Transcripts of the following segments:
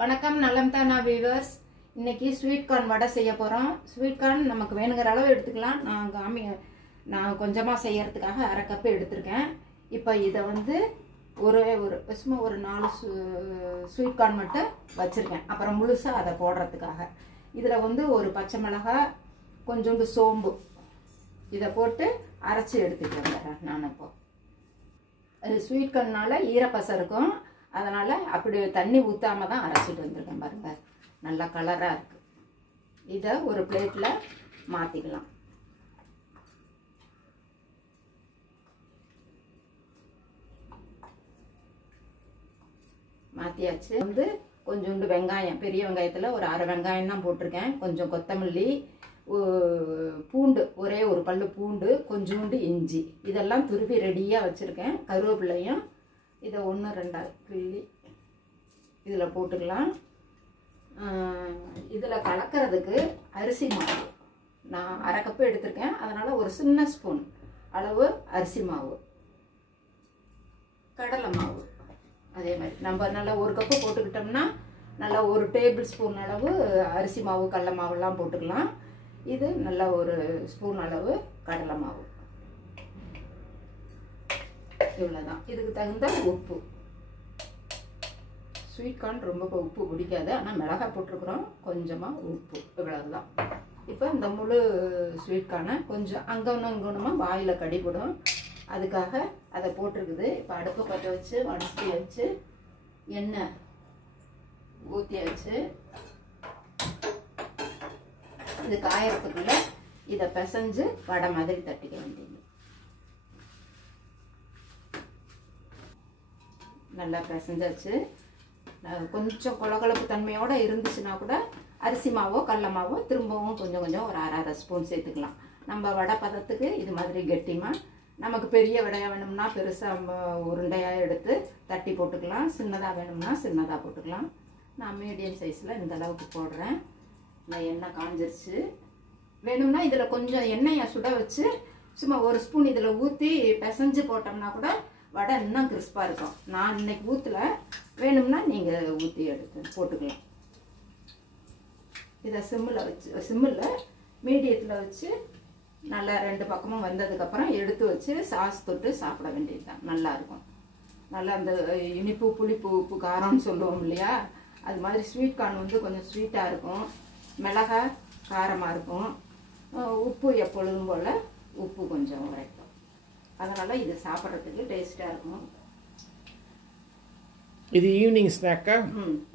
வணக்கம் நலம்தானா வியூவர்ஸ். இன்னைக்கு sweet corn வடை செய்ய போகிறோம். ஸ்வீட் கார்ன் நமக்கு வேணுங்கிற அளவு எடுத்துக்கலாம். நான் கொஞ்சமாக செய்யறதுக்காக அரை கப்பு எடுத்திருக்கேன். இப்போ இதை வந்து சும்மா ஒரு 4 ஸ்வீட் கார்ன் மட்டும் வச்சுருக்கேன். அப்புறம் முழுசாக அதை போடுறதுக்காக இதில் வந்து ஒரு பச்சை மிளகாய், கொஞ்சோண்டு சோம்பு இதை போட்டு அரைச்சி எடுத்துக்கிறேன். நான் இப்போ அது ஸ்வீட் கார்னால ஈரப்பசை இருக்கும், அதனால் அப்படி தண்ணி ஊற்றாம தான் அரைச்சிட்டு வந்திருக்கேன். பாருங்கள், நல்லா கலராக இருக்குது. இதை ஒரு பிளேட்டில் மாற்றிக்கலாம். மாற்றியாச்சு. வந்து கொஞ்சோண்டு வெங்காயம், பெரிய வெங்காயத்தில் ஒரு அரை வெங்காயம் தான் போட்டிருக்கேன். கொஞ்சம் கொத்தமல்லி, பூண்டு, ஒரே ஒரு பல்லு பூண்டு, கொஞ்சோண்டு இஞ்சி, இதெல்லாம் துருவி ரெடியாக வச்சுருக்கேன். கருவேப்பிலையும் இதை 1-2 கிள்ளி இதில் போட்டுக்கலாம். இதில் கலக்கிறதுக்கு அரிசி மாவு நான் அரை கப்பு எடுத்திருக்கேன். அதனால் ஒரு சின்ன ஸ்பூன் அளவு அரிசி மாவு, கடலை மாவு அதே மாதிரி நம்ம நல்லா ஒரு கப்பு போட்டுக்கிட்டோம்னா நல்லா ஒரு டேபிள் ஸ்பூன் அளவு அரிசி மாவு, கடலை மாவுலாம் போட்டுக்கலாம். இது நல்லா ஒரு ஸ்பூன் அளவு கடலை மாவு, இவ்வளோதான். இதுக்கு தகுந்த உப்பு. ஸ்வீட் கார்ன் ரொம்ப உப்பு பிடிக்காது, ஆனால் மிளகாய் போட்டிருக்கிறோம், கொஞ்சமாக உப்பு, இவ்வளவுதான். இப்போ இந்த முழு ஸ்வீட் கார்னை கொஞ்சம் அங்கே ஒன்றுமா வாயில் கடிபடும், அதுக்காக அதை போட்டிருக்குது. இப்போ அடுப்பை பற்ற வச்சு வடச்சி வச்சு எண்ணெய் ஊற்றியாச்சு. இது காயறதுக்குள்ள இதை பிசைஞ்சு வடை மாதிரி தட்டிக்க வேண்டியது. நல்லா பிசைஞ்சாச்சு. கொஞ்சம் கொலகொலப்பு தன்மையோடு இருந்துச்சுன்னா கூட அரிசி மாவோ கடலை மாவோ திரும்பவும் கொஞ்சம் கொஞ்சம் ஒரு அரை ஸ்பூன் சேர்த்துக்கலாம். நம்ம வடை பதத்துக்கு இது மாதிரி கெட்டிமாக, நமக்கு பெரிய வடையாக வேணும்னா பெருசாக உருண்டையாக எடுத்து தட்டி போட்டுக்கலாம், சின்னதாக வேணும்னா சின்னதாக போட்டுக்கலாம். நான் மீடியம் சைஸில் இந்த அளவுக்கு போடுறேன். நான் எண்ணெய் காஞ்சிருச்சு. வேணும்னா இதில் கொஞ்சம் எண்ணெயை சுட வச்சு சும்மா ஒரு ஸ்பூன் இதில் ஊற்றி பிசைஞ்சு போட்டோம்னா கூட வடை இன்னும் கிறிஸ்பாக இருக்கும். நான் இன்னைக்கு ஊற்றல, வேணும்னா நீங்கள் ஊற்றி எடுத்து போட்டுக்கலாம். இதை சிம்மில் மீடியத்தில் வச்சு நல்லா 2 பக்கமும் வந்ததுக்கப்புறம் எடுத்து வச்சு சாஸ் தொட்டு சாப்பிட வேண்டியது தான். நல்லாயிருக்கும். நல்லா அந்த இனிப்பு, புளிப்பு, உப்பு, காரம்னு சொல்லுவோம் இல்லையா, அது மாதிரி ஸ்வீட் கார்ன் வந்து கொஞ்சம் ஸ்வீட்டாக இருக்கும், மிளகாய் காரமாக இருக்கும், உப்பு எப்பொழுதும் போல் உப்பு கொஞ்சம் உரைக்கும். அதனால் இது சாப்பிட்றதுக்கு டேஸ்ட்டாக இருக்கும். இது ஈவினிங் ஸ்நாக்கா?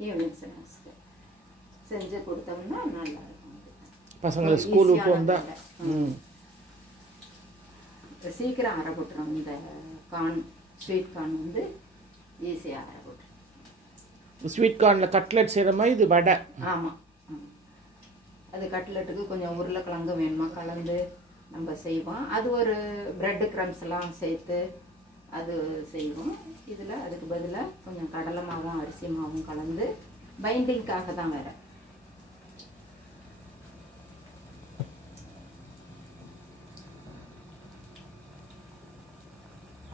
ஈவினிங் ஸ்நாக்ஸ்க்கு செஞ்சு கொடுத்தோம்னா நல்லா இருக்கும். பசங்களை ஸ்கூலுக்கு வந்தால் சீக்கிரம் அரை போட்டுரும். இந்த கார்ன், ஸ்வீட் கார்ன் வந்து ஈஸியாக அரை போட்டுரும். ஸ்வீட் கார்னில் கட்லெட் செய்கிற மாதிரி இது வடை. ஆமாம், அது கட்லெட்டுக்கு கொஞ்சம் உருளைக்கிழங்கு வேணுமா கலந்து நம்ம செய்வோம். அது ஒரு பிரெட் க்ரம்ஸ் எல்லாம் சேர்த்து அது செய்வோம். இதில் அதுக்கு பதிலாக கொஞ்சம் கடலை மாவும் அரிசி மாவும் கலந்து பைண்டிங்காக தான் வேறு.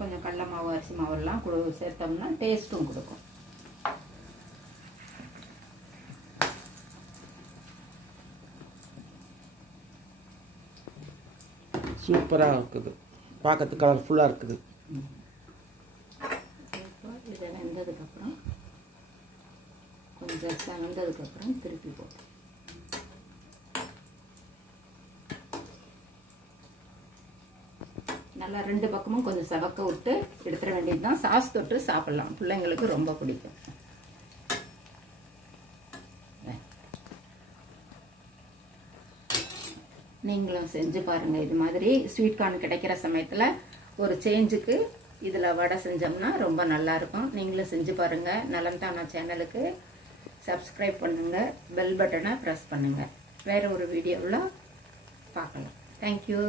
கொஞ்சம் கடலை மாவு அரிசி மாவெல்லாம் சேர்த்தோம்னா டேஸ்ட்டும் கொடுக்கும். சூப்பராக இருக்குது, பார்க்கறதுக்கு கலர்ஃபுல்லாக இருக்குது. இதை வெந்ததுக்கப்புறம் கொஞ்சம் வெந்ததுக்கப்புறம் திருப்பி போட்டு நல்லா 2 பக்கமும் கொஞ்சம் செவக்க விட்டு எடுத்துட வேண்டியது தான். சாஸ் தொட்டு சாப்பிட்லாம், பிள்ளைங்களுக்கு ரொம்ப பிடிக்கும். நீங்களும் செஞ்சு பாருங்கள். இது மாதிரி ஸ்வீட் கார்ன் கிடைக்கிற சமயத்தில் ஒரு சேஞ்சுக்கு இதில் வடை செஞ்சோம்னா ரொம்ப நல்லாயிருக்கும். நீங்களும் செஞ்சு பாருங்கள். நலம்தானா சேனலுக்கு சப்ஸ்கிரைப் பண்ணுங்கள், பெல் பட்டனை ப்ரெஸ் பண்ணுங்கள். வேறு ஒரு வீடியோவில் பார்க்கலாம். தேங்க்யூ.